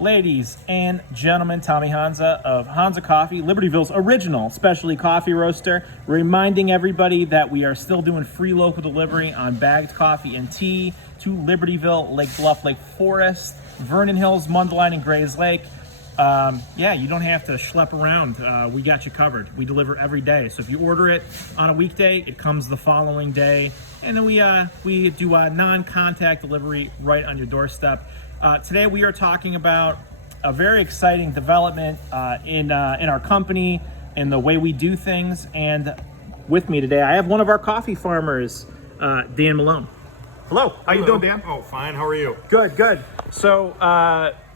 Ladies and gentlemen, Tommy Hansa of Hansa Coffee, Libertyville's original specialty coffee roaster, reminding everybody that we are still doing free local delivery on bagged coffee and tea to Libertyville, Lake Bluff, Lake Forest, Vernon Hills, Mundelein, and Grays Lake. Yeah, you don't have to schlep around. We got you covered. We deliver every day. So if you order it on a weekday, it comes the following day. And then we do a non-contact delivery right on your doorstep. Today we are talking about a very exciting development in our company and the way we do things. And with me today, I have one of our coffee farmers, Dan Malone. Hello, how you doing, Dan? Oh, fine. How are you? Good, good. So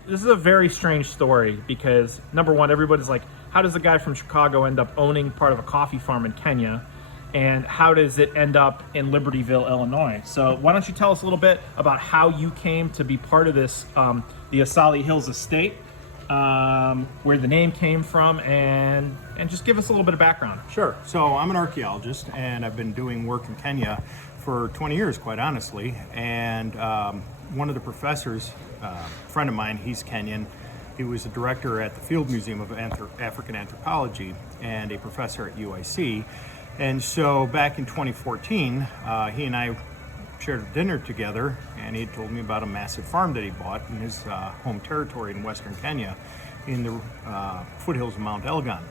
this is a very strange story because number one, everybody's like, how does a guy from Chicago end up owning part of a coffee farm in Kenya? And how does it end up in Libertyville, Illinois? So why don't you tell us a little bit about how you came to be part of this, the Asali Hills estate, where the name came from, and just give us a little bit of background. Sure. So I'm an archaeologist, and I've been doing work in Kenya for 20 years, quite honestly. And one of the professors, a friend of mine, he's Kenyan. He was a director at the Field Museum of African Anthropology and a professor at UIC. And so back in 2014, he and I shared a dinner together, and he told me about a massive farm that he bought in his home territory in western Kenya in the foothills of Mount Elgon.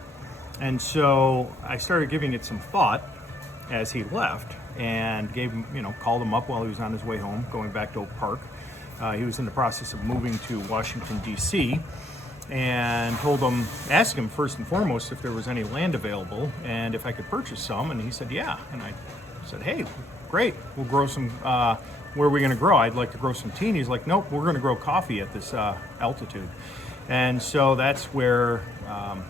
And so I started giving it some thought as he left, and gave him, called him up while he was on his way home, going back to Oak Park. He was in the process of moving to Washington, D.C., and asked him first and foremost if there was any land available and if I could purchase some. And he said, yeah. And I said, hey, great. We'll grow some, where are we going to grow? I'd like to grow some tea. And he's like, nope, we're going to grow coffee at this altitude. And so that's where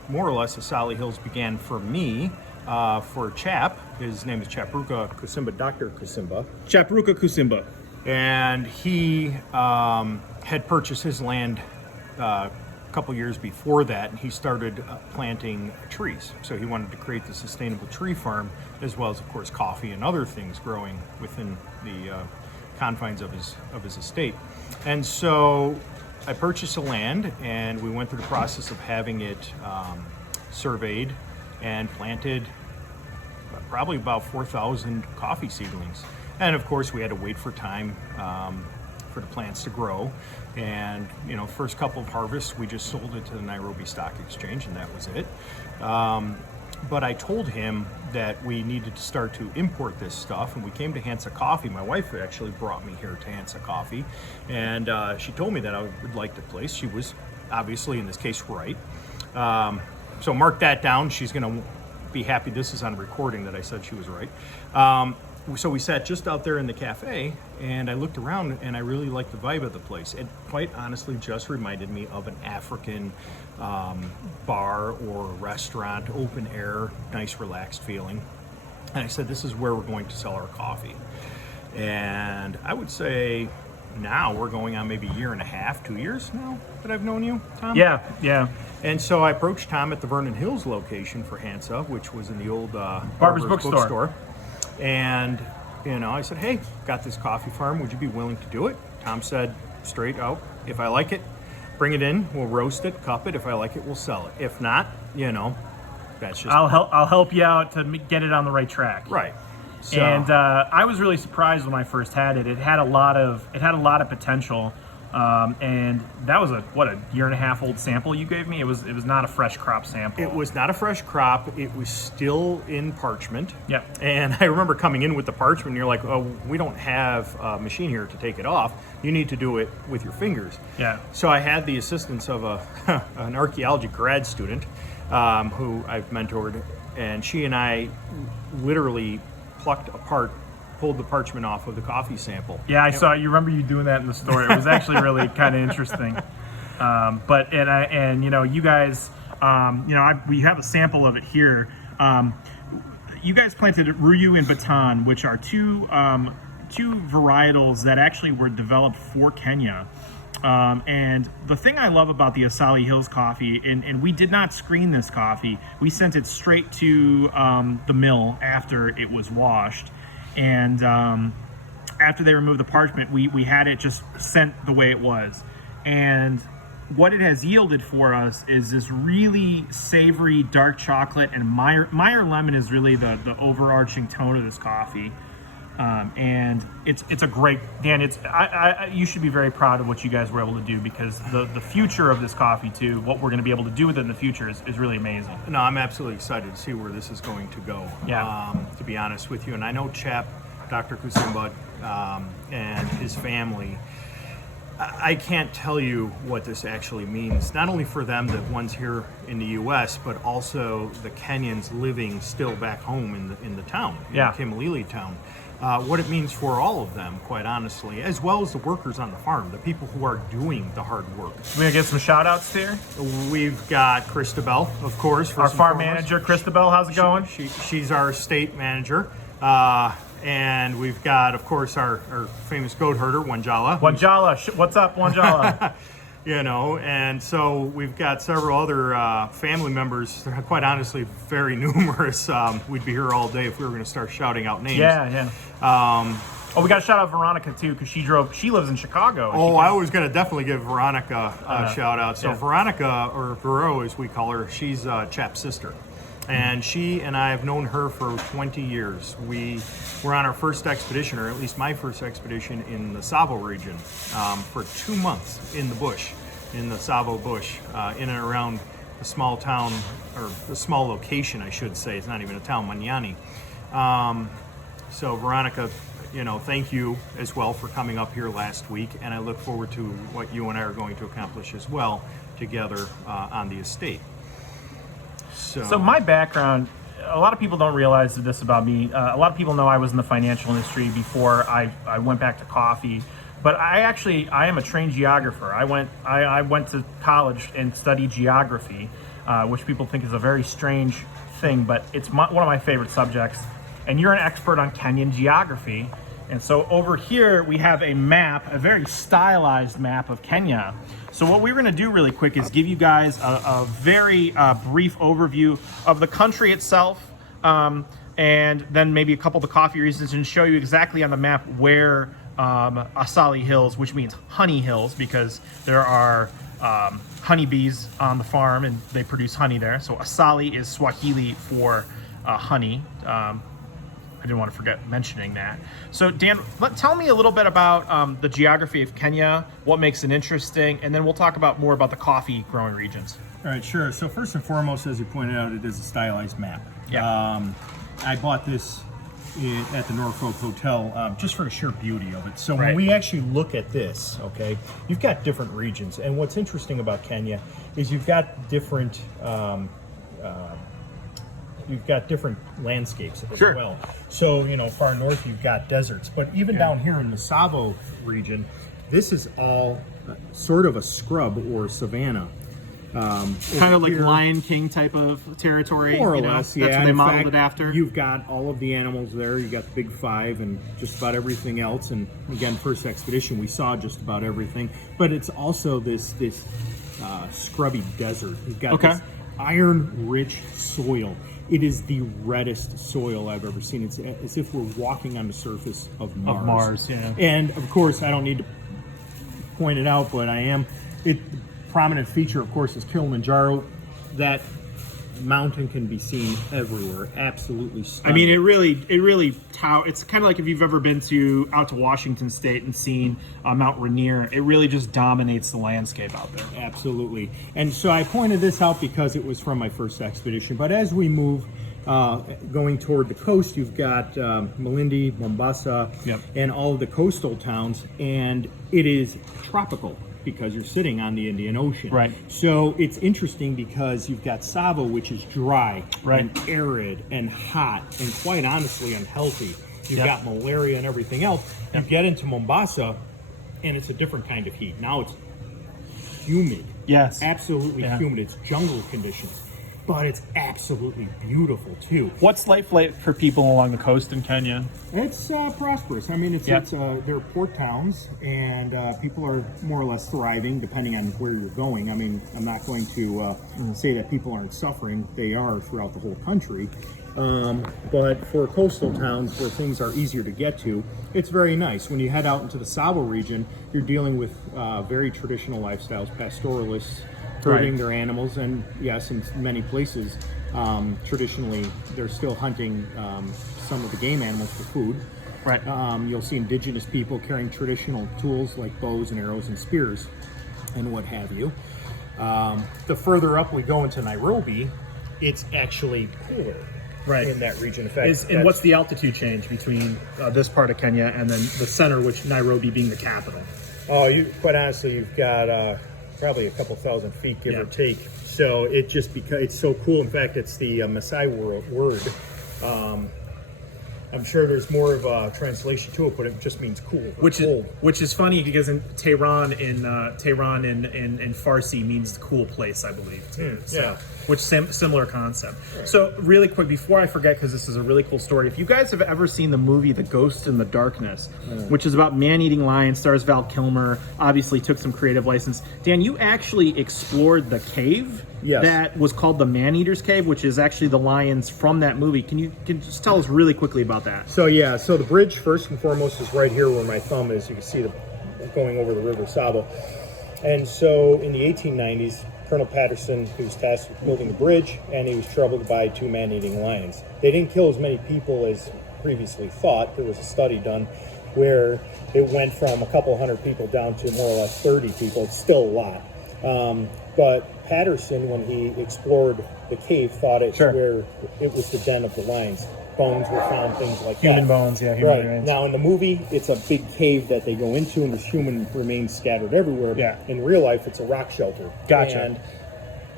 more or less Asali Hills began for me. For a chap, his name is Chapruka Kusimba, Dr. Kusimba. Chapruka Kusimba. And he had purchased his land a couple years before that, and he started planting trees. So he wanted to create the sustainable tree farm, as well as, of course, coffee and other things growing within the confines of his estate. And so I purchased the land, and we went through the process of having it surveyed and planted probably about 4,000 coffee seedlings. And of course, we had to wait for time for the plants to grow. And, first couple of harvests, we just sold it to the Nairobi Stock Exchange, and that was it. But I told him that we needed to start to import this stuff, and we came to Hansa Coffee. My wife actually brought me here to Hansa Coffee, and she told me that I would like the place. She was obviously, in this case, right. So mark that down. She's going to be happy this is on recording that I said she was right. So we sat just out there in the cafe, and I looked around, and I really liked the vibe of the place. It quite honestly just reminded me of an African bar or restaurant, open air, nice relaxed feeling. And I said, this is where we're going to sell our coffee. And I would say now we're going on maybe a year and a half, 2 years now that I've known you, Tom? Yeah. And so I approached Tom at the Vernon Hills location for Hansa, which was in the old Barber's Bookstore. And, I said, hey, got this coffee farm. Would you be willing to do it? Tom said straight out, if I like it, bring it in. We'll roast it, cup it. If I like it, we'll sell it. If not, that's just... I'll help you out to get it on the right track. Right. So, and I was really surprised when I first had it. It had a lot of potential, and that was a year and a half old sample you gave me. It was not a fresh crop sample. It was not a fresh crop. It was still in parchment. Yeah. And I remember coming in with the parchment, and you're like, oh, we don't have a machine here to take it off. You need to do it with your fingers. Yeah. So I had the assistance of an archaeology grad student who I've mentored, and she and I literally pulled the parchment off of the coffee sample. Yeah, I saw. You remember you doing that in the store. It was actually really kind of interesting. You guys, we have a sample of it here. You guys planted Ruyu and Baton, which are two varietals that actually were developed for Kenya. And the thing I love about the Asali Hills coffee, and we did not screen this coffee, we sent it straight to the mill after it was washed. And after they removed the parchment, we had it just sent the way it was. And what it has yielded for us is this really savory dark chocolate, and Meyer lemon is really the overarching tone of this coffee. And it's a great, Dan, you should be very proud of what you guys were able to do, because the future of this coffee too, what we're going to be able to do with it in the future is really amazing. No, I'm absolutely excited to see where this is going to go. Yeah. To be honest with you, and I know Chap, Dr. Kusimba, and his family, I can't tell you what this actually means, not only for them, the ones here in the U.S., but also the Kenyans living still back home in the town, in Kimilili town. What it means for all of them, quite honestly, as well as the workers on the farm, the people who are doing the hard work. We're going to get some shout-outs here. We've got Christabel, of course. Our farm manager, Christabel, how's it going? She's our state manager. And we've got, of course, our famous goat herder, Wanjala. Wanjala, what's up, Wanjala? And so we've got several other family members. They're quite honestly very numerous. We'd be here all day if we were going to start shouting out names. Yeah. We got to shout out Veronica too, because she lives in Chicago. I was going to definitely give Veronica a shout out. So Veronica, or Vero as we call her, she's Chap's sister. And she and I have known her for 20 years. We were on our first expedition, or at least my first expedition, in the Savo region for 2 months in the bush, in the Savo bush, in and around a small town, or a small location, I should say. It's not even a town, Manyani. So Veronica, thank you as well for coming up here last week, and I look forward to what you and I are going to accomplish as well together on the estate. So my background, a lot of people don't realize this about me. A lot of people know I was in the financial industry before I went back to coffee. But I am a trained geographer. I went to college and studied geography, which people think is a very strange thing, but it's one of my favorite subjects. And you're an expert on Kenyan geography. And so over here we have a map, a very stylized map of Kenya. So what we're going to do really quick is give you guys a very brief overview of the country itself, and then maybe a couple of the coffee regions, and show you exactly on the map where Asali Hills, which means honey hills, because there are honeybees on the farm and they produce honey there. So Asali is Swahili for honey. I didn't want to forget mentioning that. So Dan, tell me a little bit about the geography of Kenya, what makes it interesting, and then we'll talk more about the coffee growing regions. All right, sure. So first and foremost, as you pointed out, it is a stylized map. Yeah. I bought this at the Norfolk Hotel just for the sheer beauty of it. So Right. when we actually look at this, okay, you've got different regions. And what's interesting about Kenya is you've got different landscapes as Sure. well. So, far north you've got deserts, but even down here in the Savo region, this is all sort of a scrub or savanna. Kind of like Lion King type of territory. More or less, yeah. That's what they In modeled fact, it after. You've got all of the animals there. You've got the big five and just about everything else. And again, first expedition, we saw just about everything. But it's also this scrubby desert. You've got this iron-rich soil. It is the reddest soil I've ever seen. It's as if we're walking on the surface of Mars. Of Mars, yeah. And of course, I don't need to point it out, but the prominent feature, of course, is Kilimanjaro. That mountain can be seen everywhere. Absolutely stunning. I mean, it's kind of like if you've ever been out to Washington State and seen Mount Rainier. It really just dominates the landscape out there. Absolutely. And so I pointed this out because it was from my first expedition. But as we move going toward the coast, you've got Malindi, Mombasa, and all of the coastal towns. And it is tropical, because you're sitting on the Indian Ocean. Right. So it's interesting because you've got Savo, which is dry Right. and arid and hot and quite honestly unhealthy. You've got malaria and everything else. You get into Mombasa and it's a different kind of heat. Now it's humid. Yes. Absolutely humid. It's jungle conditions. but it's absolutely beautiful too. What's life like for people along the coast in Kenya? It's prosperous. I mean, Yeah. they're port towns, and people are more or less thriving depending on where you're going. I mean, I'm not going to say that people aren't suffering. They are throughout the whole country. But for coastal towns where things are easier to get to, it's very nice. When you head out into the Savo region, you're dealing with very traditional lifestyles, pastoralists herding Right. their animals, and yes, in many places, traditionally, they're still hunting some of the game animals for food. Right. You'll see indigenous people carrying traditional tools like bows and arrows and spears and what have you. The further up we go into Nairobi, it's actually cooler Right. in that region. In fact, And what's the altitude change between this part of Kenya and then the center, which Nairobi being the capital? Oh, quite honestly, you've got probably a couple thousand feet, give or take. So it just it's so cool. In fact, it's the Maasai word. I'm sure there's more of a translation to it, but it just means cool. Which cold. is funny because in Tehran in Farsi means cool place, I believe too. Yeah. Which similar concept. Right. So really quick before I forget, because this is a really cool story. If you guys have ever seen the movie The Ghost in the Darkness, which is about man-eating lions, stars Val Kilmer, obviously took some creative license. Dan, you actually explored the cave. Yes. That was called the Man-Eater's Cave, which is actually the lions from that movie. Can you just tell us really quickly about that? So yeah, so the bridge first and foremost is right here where my thumb is. You can see going over the River Savo. And so in the 1890s, Colonel Patterson, he was tasked with building the bridge, and he was troubled by 2 man-eating lions. They didn't kill as many people as previously thought. There was a study done where it went from a couple hundred people down to more or less 30 people. It's still a lot. But Patterson, when he explored the cave, thought it's where it was the den of the lions. Bones were found, things like Human that. bones, yeah, human Right. remains. Now, in the movie, it's a big cave that they go into, and there's human remains scattered everywhere. Yeah. In real life, it's a rock shelter. Gotcha. And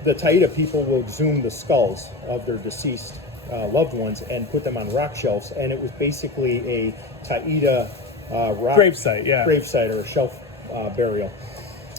the Taita people will exhume the skulls of their deceased loved ones and put them on rock shelves, and it was basically a Taita rock gravesite or a shelf burial.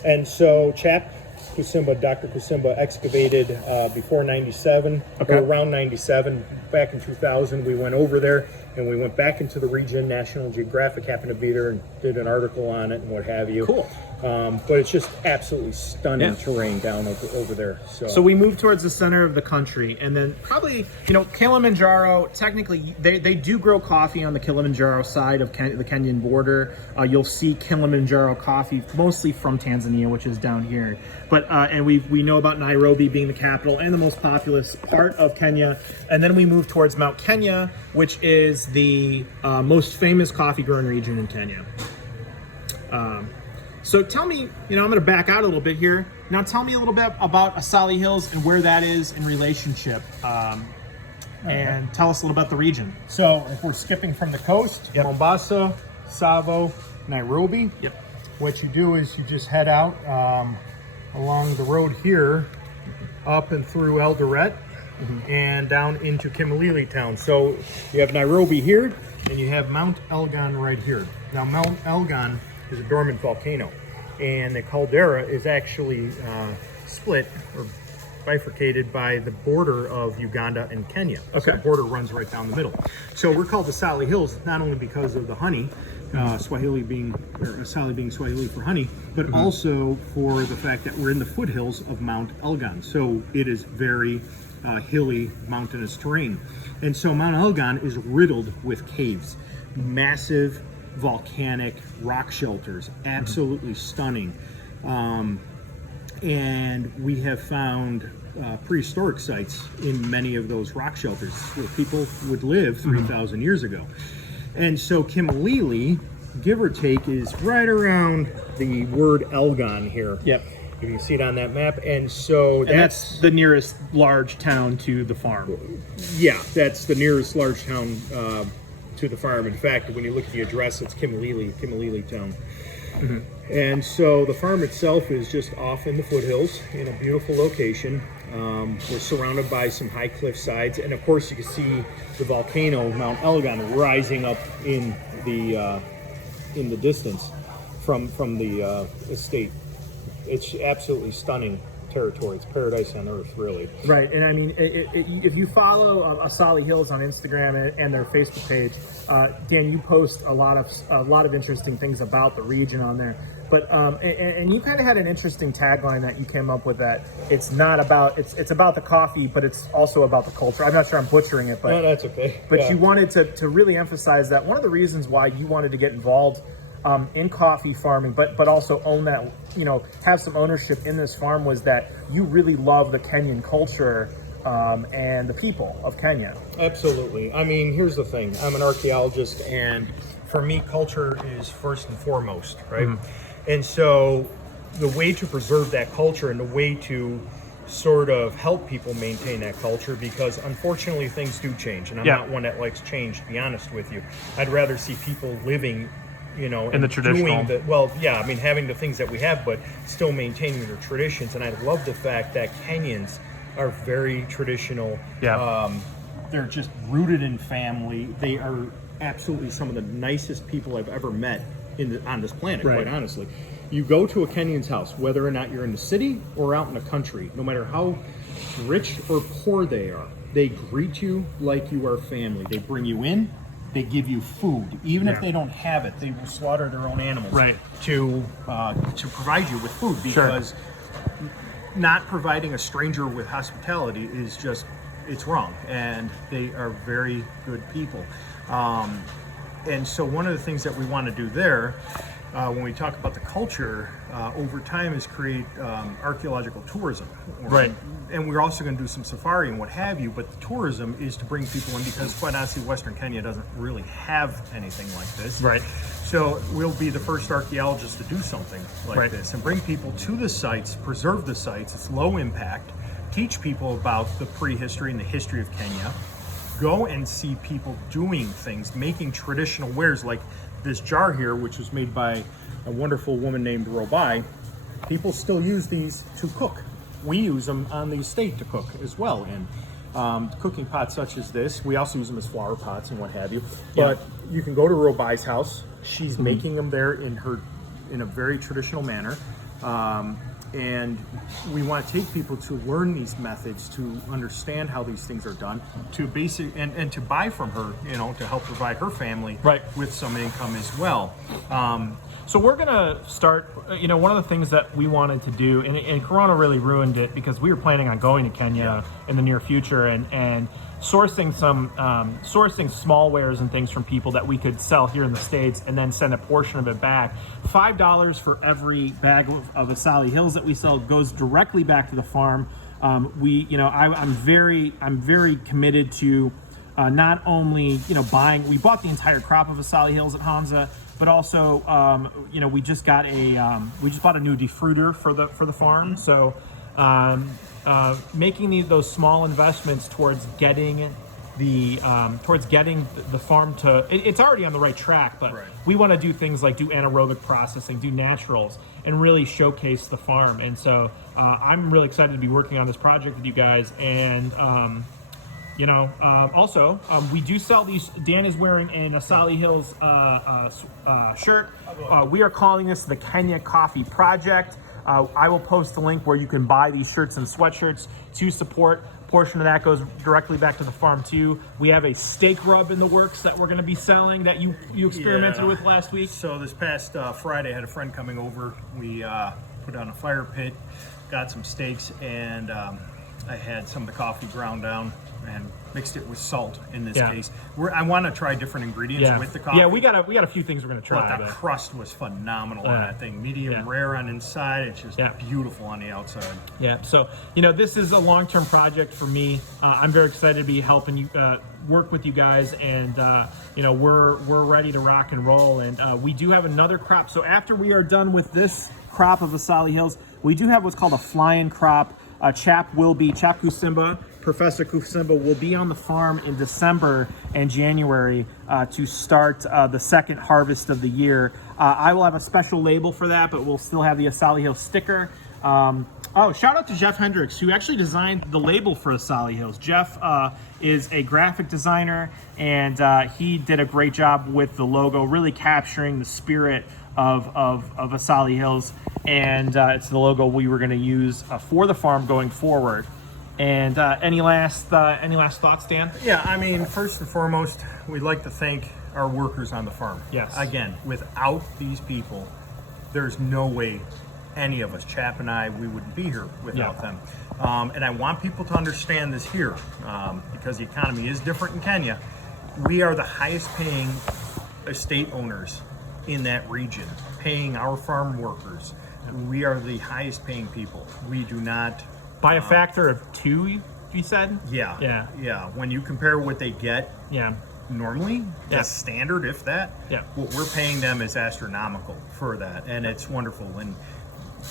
And so Dr. Kusimba excavated before 97, or around 97. Back in 2000, we went over there and we went back into the region. National Geographic happened to be there and did an article on it and what have you. Cool. But it's just absolutely stunning terrain down over there. So we move towards the center of the country, and then probably, Kilimanjaro, technically, they do grow coffee on the Kilimanjaro side of the Kenyan border. You'll see Kilimanjaro coffee mostly from Tanzania, which is down here. But and we know about Nairobi being the capital and the most populous part of Kenya. And then we move towards Mount Kenya, which is the most famous coffee growing region in Kenya. So tell me, I'm going to back out a little bit here. Now tell me a little bit about Asali Hills and where that is in relationship. And tell us a little about the region. So if we're skipping from the coast, Mombasa, Savo, Nairobi. Yep. What you do is you just head out along the road here, up and through Eldoret, and down into Kimilili town. So you have Nairobi here, and you have Mount Elgon right here. Now Mount Elgon is a dormant volcano, and the caldera is actually split or bifurcated by the border of Uganda and Kenya. So the border runs right down the middle. So we're called the Asali Hills not only because of the honey, Asali being Swahili for honey, but also for the fact that we're in the foothills of Mount Elgon. So it is very hilly, mountainous terrain. And so Mount Elgon is riddled with caves, massive volcanic rock shelters, absolutely stunning. And we have found prehistoric sites in many of those rock shelters where people would live 3,000 years ago. And so Kimilili, give or take, is right around the word Elgon here. Yep. You can see it on that map. And so that's the nearest large town to the farm. Yeah, that's the nearest large town to the farm. In fact, when you look at the address, it's Kimilili town. And so the farm itself is just off in the foothills in a beautiful location. We're surrounded by some high cliff sides, and of course you can see the volcano Mount Elgon rising up in the distance from the estate. It's absolutely stunning territory. It's paradise on earth, really. Right, and I mean, if you follow Asali Hills on Instagram and their Facebook page, Dan, you post a lot of interesting things about the region on there. But and you kind of had an interesting tagline that you came up with, that it's not about it's about the coffee, but it's also about the culture. I'm not sure I'm butchering it, but No, that's okay. But Yeah. you wanted to really emphasize that one of the reasons why you wanted to get involved in coffee farming, but also own that, have some ownership in this farm, was that you really love the Kenyan culture and the people of Kenya. Absolutely. I mean, here's the thing. I'm an archaeologist, and for me, culture is first and foremost, right? And so the way to preserve that culture and the way to sort of help people maintain that culture, because unfortunately things do change, and I'm not one that likes change, to be honest with you. I'd rather see people living, In the traditional. having the things that we have, but still maintaining their traditions. And I love the fact that Kenyans are very traditional. They're just rooted in family. They are absolutely some of the nicest people I've ever met on this planet, quite honestly. You go to a Kenyan's house, whether or not you're in the city or out in the country, no matter how rich or poor they are, they greet you like you are family. They bring you in, they give you food. Even if they don't have it, they will slaughter their own animals to provide you with food, because not providing a stranger with hospitality is just, it's wrong. And they are very good people. And so one of the things that we want to do there, when we talk about the culture, over time, is create archaeological tourism. And we're also going to do some safari and what have you, but the tourism is to bring people in, because quite honestly, Western Kenya doesn't really have anything like this. So we'll be the first archaeologists to do something like this and bring people to the sites, preserve the sites. It's low impact, teach people about the prehistory and the history of Kenya. Go and see people doing things, making traditional wares, like this jar here, which was made by a wonderful woman named Robai. People still use these to cook. We use them on the estate to cook as well. And cooking pots such as this, we also use them as flower pots and what have you. But you can go to Robai's house. She's making them there in a very traditional manner. And we want to take people to learn these methods, to understand how these things are done, to and to buy from her, to help provide her family with some income as well. So we're going to start, one of the things that we wanted to do, and Corona really ruined it, because we were planning on going to Kenya in the near future and sourcing small wares and things from people that we could sell here in the States, and then send a portion of it back. $5 for every bag of Asali Hills that we sell goes directly back to the farm. I'm very committed to not only buying. We bought the entire crop of Asali Hills at Hansa, but also we just bought a new defruiter for the farm. So making those small investments towards getting the farm to, it's already on the right track, but we want to do things like do anaerobic processing, do naturals, and really showcase the farm. And so I'm really excited to be working on this project with you guys. And also, we do sell these. Dan is wearing an Asali Hills shirt. We are calling this the Kenya Coffee Project. I will post the link where you can buy these shirts and sweatshirts to support. Portion of that goes directly back to the farm too. We have a steak rub in the works that we're going to be selling that you experimented with last week. So this past Friday, I had a friend coming over. We put on a fire pit, got some steaks, and I had some of the coffee ground down and mixed it with salt in this case. I want to try different ingredients with the coffee. Yeah, we got a few things we're going to try. But the crust was phenomenal on that thing. Medium rare on inside. It's just beautiful on the outside. Yeah, so, this is a long-term project for me. I'm very excited to be helping you work with you guys, and, we're ready to rock and roll. And we do have another crop. So after we are done with this crop of Asali Hills, we do have what's called a fly-in crop. Chap Kusimba, Professor Kusimba, will be on the farm in December and January to start the second harvest of the year. I will have a special label for that, but we'll still have the Asali Hills sticker. Shout out to Jeff Hendricks, who actually designed the label for Asali Hills. Jeff is a graphic designer, and he did a great job with the logo, really capturing the spirit of Asali Hills, and it's the logo we were going to use for the farm going forward. And any last thoughts, Dan? Yeah, I mean, first and foremost, we'd like to thank our workers on the farm. Yes. Again, without these people, there's no way any of us, Chap and I, we wouldn't be here without them. And I want people to understand this here, because the economy is different in Kenya. We are the highest paying estate owners in that region, paying our farm workers. We are the highest paying people. We do not... By a factor of 2, you said? Yeah. When you compare what they get normally, Yeah. just standard, if that, Yeah. what we're paying them is astronomical for that, and it's wonderful. And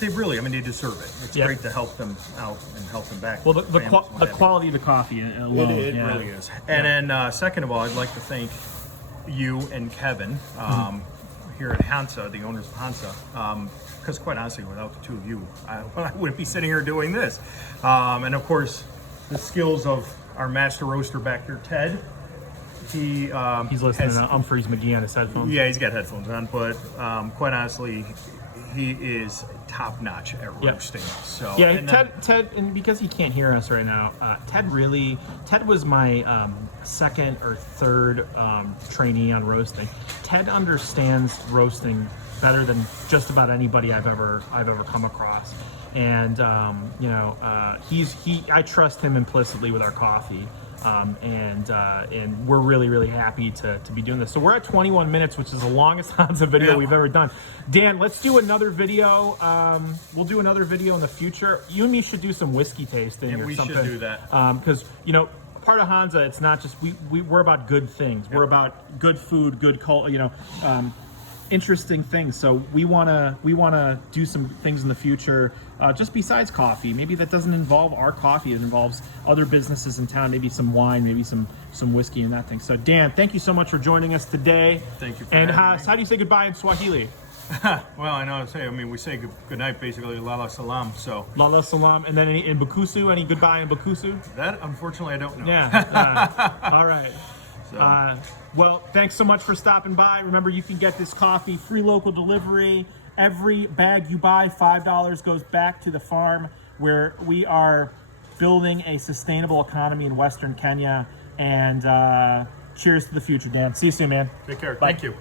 they really, I mean, they deserve it. It's Yeah. great to help them out and help them back. Well, with the families and what have you. quality of the coffee alone. It really is. And then, second of all, I'd like to thank you and Kevin here at Hansa, the owners of Hansa, because quite honestly, without the two of you, I wouldn't be sitting here doing this. And of course, the skills of our master roaster back here, Ted. He's listening to Humphreys McGee on his headphones. Yeah, he's got headphones on, but quite honestly, he is top notch at roasting. So Yeah, and Ted, and because he can't hear us right now, Ted was my second or third trainee on roasting. Ted understands roasting better than just about anybody I've ever come across, and I trust him implicitly with our coffee. And we're really happy to be doing this. So we're at 21 minutes, which is the longest Hansa video we've ever done. Dan, let's do another video. We'll do another video in the future. You and me should do some whiskey tasting or we something. should do that. Because part of Hansa, it's not just we're about good things. We're about good food, good culture. Interesting things. So we wanna do some things in the future, just besides coffee. Maybe that doesn't involve our coffee. It involves other businesses in town. Maybe some wine, maybe some whiskey and that thing. So Dan, thank you so much for joining us today. Thank you for And having me. how do you say goodbye in Swahili? Well, I know. We say good night, basically, lala salam. So Lala salam. And then in Bakusu, any goodbye in Bakusu? that, unfortunately, I don't know. Yeah. All right. So. Well, thanks so much for stopping by. Remember, you can get this coffee, free local delivery. Every bag you buy, $5 goes back to the farm, where we are building a sustainable economy in Western Kenya. And cheers to the future, Dan. See you soon, man. Take care. Bye. Thank you.